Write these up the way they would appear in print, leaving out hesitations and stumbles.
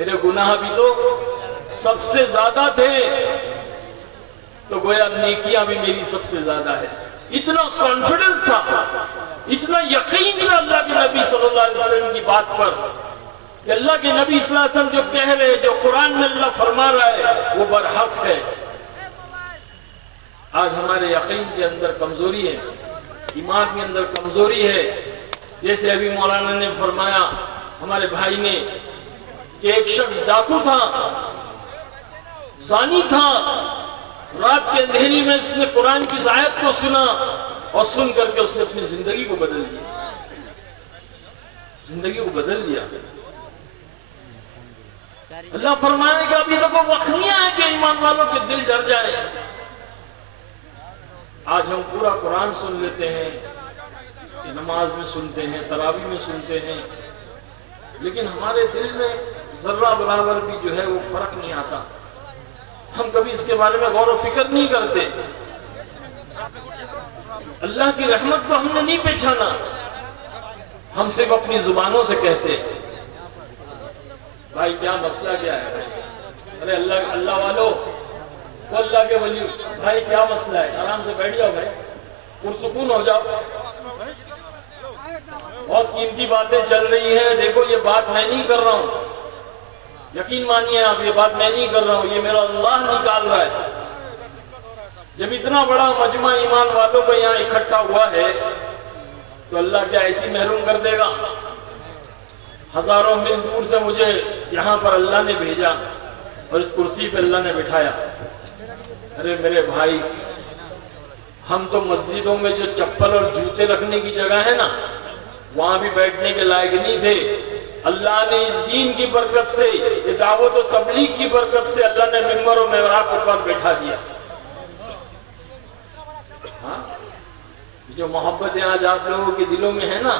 میرے گناہ بھی تو سب سے زیادہ تھے، تو گویا نیکیاں بھی میری سب سے زیادہ ہے۔ اتنا کانفیڈنس تھا، اتنا یقین تھا اللہ کے نبی صلی اللہ علیہ وسلم کی بات پر کہ اللہ کے نبی صلی اللہ علیہ وسلم جو کہہ رہے، جو قرآن میں اللہ فرما رہا ہے وہ برحق ہے۔ آج ہمارے یقین کے اندر کمزوری ہے، ایمان کے اندر کمزوری ہے۔ جیسے ابھی مولانا نے فرمایا ہمارے بھائی نے کہ ایک شخص ڈاکو تھا، زانی تھا، رات کے اندھیری میں اس نے قرآن کی آیت کو سنا اور سن کر کے اس نے اپنی زندگی کو بدل دیا، زندگی کو بدل دیا۔ اللہ فرمائے گا ابھی تو وہ وقتیاں ہیں کہ ایمان والوں کے دل ڈر جائے۔ آج ہم پورا قرآن سن لیتے ہیں، نماز میں سنتے ہیں، تراویح میں سنتے ہیں، لیکن ہمارے دل میں ذرہ برابر بھی جو ہے وہ فرق نہیں آتا۔ ہم کبھی اس کے بارے میں غور و فکر نہیں کرتے۔ اللہ کی رحمت کو ہم نے نہیں پہچانا، ہم صرف اپنی زبانوں سے کہتے ہیں بھائی کیا مسئلہ کیا ہے، ارے اللہ والو، اللہ کے ولی بھائی کیا مسئلہ ہے، آرام سے بیٹھ جاؤ بھائی، پرسکون ہو جاؤ، بہت قیمتی باتیں چل رہی ہیں، دیکھو یہ بات میں نہیں کر رہا ہوں، یقین مانیے آپ، یہ بات میں نہیں کر رہا ہوں، یہ میرا اللہ نکال رہا ہے۔ جب اتنا بڑا مجمع ایمان والوں کا یہاں اکٹھا ہوا ہے تو اللہ کیا ایسی محروم کر دے گا؟ ہزاروں میل دور سے مجھے یہاں پر اللہ نے بھیجا اور اس کرسی پہ اللہ نے بٹھایا۔ ارے میرے بھائی، ہم تو مسجدوں میں جو چپل اور جوتے رکھنے کی جگہ ہے نا، وہاں بھی بیٹھنے کے لائق نہیں تھے۔ اللہ نے اس دین کی برکت سے، یہ دعوت و تبلیغ کی برکت سے اللہ نے ممبر و محراب کے پاس بٹھا دیا۔ جو محبت آج آپ لوگوں کے دلوں میں ہے نا،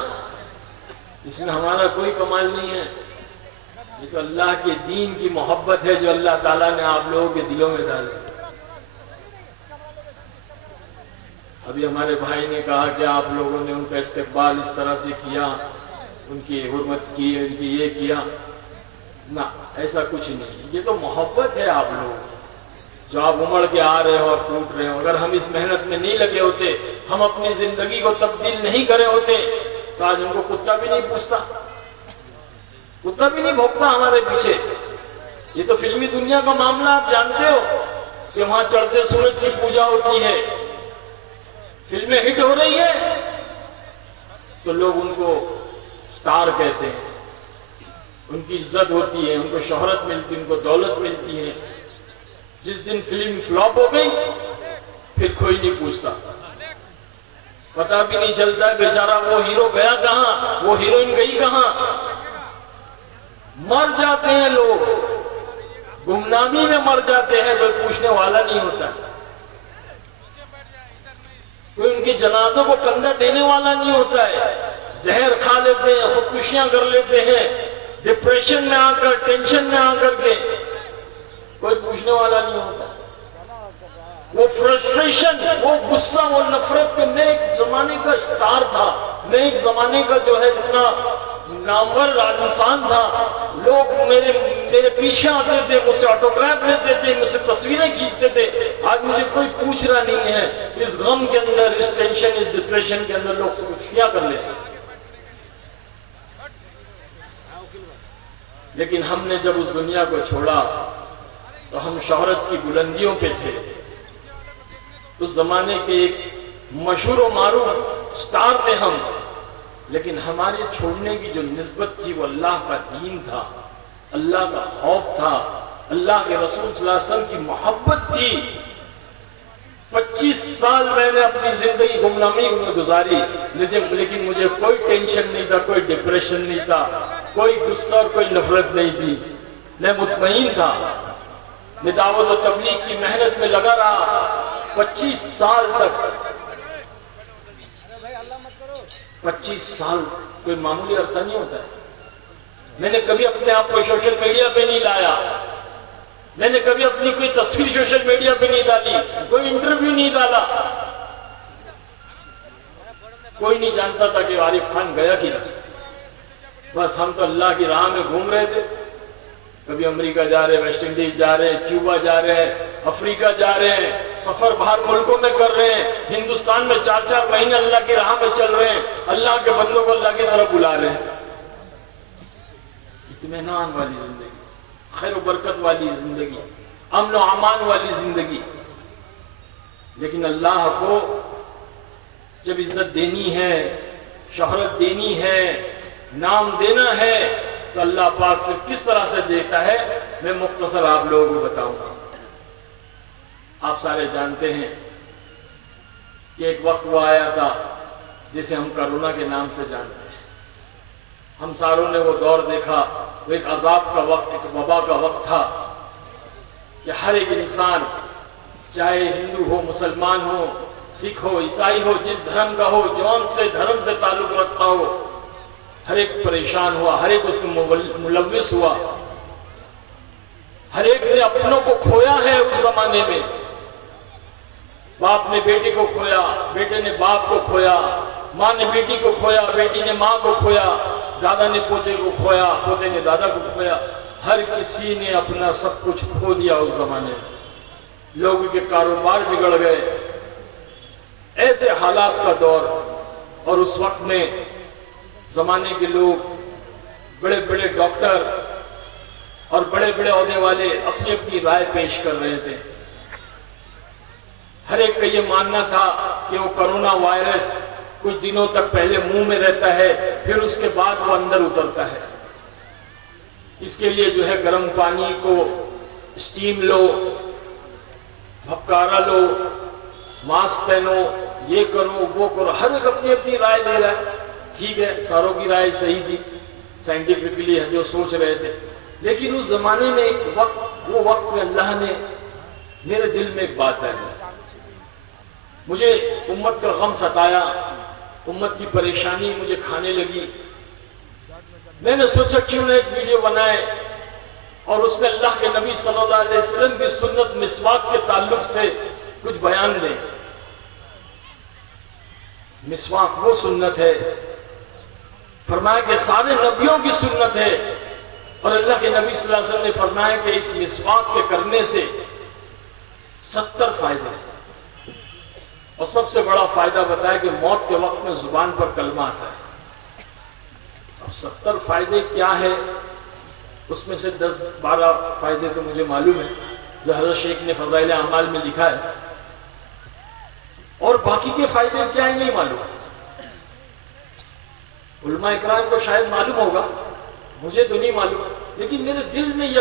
اس میں ہمارا کوئی کمال نہیں ہے، یہ تو اللہ کے دین کی محبت ہے جو اللہ تعالیٰ نے آپ لوگوں کے دلوں میں ڈالی۔ ابھی ہمارے بھائی نے کہا کہ آپ لوگوں نے ان کا استقبال اس طرح سے کیا، ان کی حرمت کی، ان کی یہ کیا، نہ ایسا کچھ نہیں، یہ تو محبت ہے آپ لوگوں کی جو آپ امڑ کے آ رہے ہو اور ٹوٹ رہے ہو۔ اگر ہم اس محنت میں نہیں لگے ہوتے، ہم اپنی زندگی کو تبدیل نہیں کرے ہوتے تو آج ہم کو کتا بھی نہیں پوچھتا، کتا بھی نہیں بھوکتا ہمارے پیچھے۔ یہ تو فلمی دنیا کا معاملہ آپ جانتے ہو کہ وہاں چڑھتے سورج کی پوجا ہوتی ہے، فلمیں ہٹ ہو رہی ہے تو لوگ ان کو سٹار کہتے ہیں، ان کی عزت ہوتی ہے، ان کو شہرت ملتی ہے، ان کو دولت ملتی ہے۔ جس دن فلم فلاپ ہو گئی پھر کوئی نہیں پوچھتا، پتہ بھی نہیں چلتا ہے بیچارہ وہ ہیرو گیا کہاں، وہ ہیروئن گئی کہاں۔ مر جاتے ہیں لوگ، گمنامی میں مر جاتے ہیں، کوئی پوچھنے والا نہیں ہوتا، کوئی ان کے جنازوں کو کندھا دینے والا نہیں ہوتا ہے۔ زہر کھا لیتے ہیں، خودکشیاں کر لیتے ہیں، ڈپریشن میں آ کر، ٹینشن میں آ کر کے، کوئی پوچھنے والا نہیں ہوتا۔ وہ فرسٹریشن، وہ غصہ، وہ نفرت کہ میں ایک زمانے کا سٹار تھا، میں ایک زمانے کا جو ہے اتنا نامور انسان تھا، لوگ میرے پیچھے آتے تھے، مجھ سے آٹوگراف لیتے تھے، مجھ سے تصویریں کھینچتے تھے، آج مجھے کوئی پوچھ رہا نہیں ہے۔ اس غم کے اندر، اس ٹینشن، اس ڈپریشن کے اندر لوگ خودکشیاں کر لیتے ہیں۔ لیکن ہم نے جب اس دنیا کو چھوڑا تو ہم شہرت کی بلندیوں پہ تھے، اس زمانے کے ایک مشہور و معروف سٹار تھے ہم، لیکن ہمارے چھوڑنے کی جو نسبت تھی وہ اللہ کا دین تھا، اللہ کا خوف تھا، اللہ کے رسول صلی اللہ علیہ وسلم کی محبت تھی۔ 25 سال میں نے اپنی زندگی گمنامی میں گزاری، لیکن مجھے کوئی ٹینشن نہیں تھا، کوئی ڈپریشن نہیں تھا، کوئی غصہ اور کوئی نفرت نہیں تھی، میں مطمئن تھا۔ میں دعوت و تبلیغ کی محنت میں لگا رہا 25 سال تک۔ 25 سال کوئی معمولی عرصہ نہیں ہوتا ہے۔ میں نے کبھی اپنے آپ کو سوشل میڈیا پہ نہیں لایا، میں نے کبھی اپنی کوئی تصویر سوشل میڈیا پہ نہیں ڈالی، کوئی انٹرویو نہیں ڈالا، کوئی نہیں جانتا تھا کہ عارف خان گیا کہ نہیں۔ بس ہم تو اللہ کی راہ میں گھوم رہے تھے، کبھی امریکہ جا رہے ہیں، ویسٹ انڈیز جا رہے ہیں، کیوبا جا رہے ہیں، افریقہ جا رہے ہیں، سفر باہر ملکوں میں کر رہے ہیں، ہندوستان میں 4 مہینے اللہ کی راہ میں چل رہے ہیں، اللہ کے بندوں کو اللہ کی طرف بلا رہے ہیں۔ اطمینان والی زندگی، خیر و برکت والی زندگی، امن و امان والی زندگی۔ لیکن اللہ کو جب عزت دینی ہے، شہرت دینی ہے، نام دینا ہے، تو اللہ پاک پھر کس طرح سے دیتا ہے، میں مختصر آپ لوگوں کو بتاؤں گا۔ آپ سارے جانتے ہیں کہ ایک وقت وہ آیا تھا جسے ہم کرونا کے نام سے جانتے ہیں۔ ہم ساروں نے وہ دور دیکھا، وہ ایک عذاب کا وقت، ایک وبا کا وقت تھا کہ ہر ایک انسان، چاہے ہندو ہو، مسلمان ہو، سکھ ہو، عیسائی ہو، جس دھرم کا ہو، جون سے دھرم سے تعلق رکھتا ہو، ہر ایک پریشان ہوا، ہر ایک اس میں ملوث ہوا، ہر ایک نے اپنوں کو کھویا ہے۔ اس زمانے میں باپ نے بیٹے کو کھویا، بیٹے نے باپ کو کھویا، ماں نے بیٹی کو کھویا، بیٹی نے ماں کو کھویا، دادا نے پوتے کو کھویا، پوتے نے دادا کو کھویا۔ ہر کسی نے اپنا سب کچھ کھو دیا اس زمانے میں۔ لوگوں کے کاروبار بگڑ گئے، ایسے حالات کا دور۔ اور اس وقت میں زمانے کے لوگ، بڑے بڑے ڈاکٹر اور بڑے بڑے عہدے والے اپنی اپنی رائے پیش کر رہے تھے۔ ہر ایک کا یہ ماننا تھا کہ وہ کرونا وائرس کچھ دنوں تک پہلے منہ میں رہتا ہے، پھر اس کے بعد وہ اندر اترتا ہے۔ اس کے لیے جو ہے گرم پانی کو اسٹیم لو، بھپکارا لو، ماسک پہنو، یہ کرو وہ کرو، ہر ایک اپنی اپنی رائے دے رہا ہے۔ ٹھیک ہے، ساروں کی رائے صحیح تھی، سائنٹیفکلی جو سوچ رہے تھے۔ لیکن اس زمانے میں ایک وقت، وہ وقت میں اللہ نے میرے دل میں ایک بات ڈالی۔ مجھے امت کا غم ستایا، امت کی پریشانی مجھے کھانے لگی۔ میں نے سوچا کیوں نہ ایک ویڈیو بنائے اور اس میں اللہ کے نبی صلی اللہ علیہ وسلم کی سنت مسواک کے تعلق سے کچھ بیان دیں۔ مسواک وہ سنت ہے، فرمایا کہ سارے نبیوں کی سنت ہے، اور اللہ کے نبی صلی اللہ علیہ وسلم نے فرمایا کہ اس مسواک کے کرنے سے 70 فائدے ہیں۔ اور سب سے بڑا فائدہ بتایا کہ موت کے وقت میں زبان پر کلمہ آتا ہے۔ اب 70 فائدے کیا ہے؟ اس میں سے 10-12 فائدے تو مجھے معلوم ہے، جو حضرت شیخ نے فضائل اعمال میں لکھا ہے، اور باقی کے فائدے کیا ہیں نہیں معلوم۔ علماء اکرام کو شاید معلوم ہوگا، مجھے تو نہیں معلوم، لیکن میرے دل میں یہ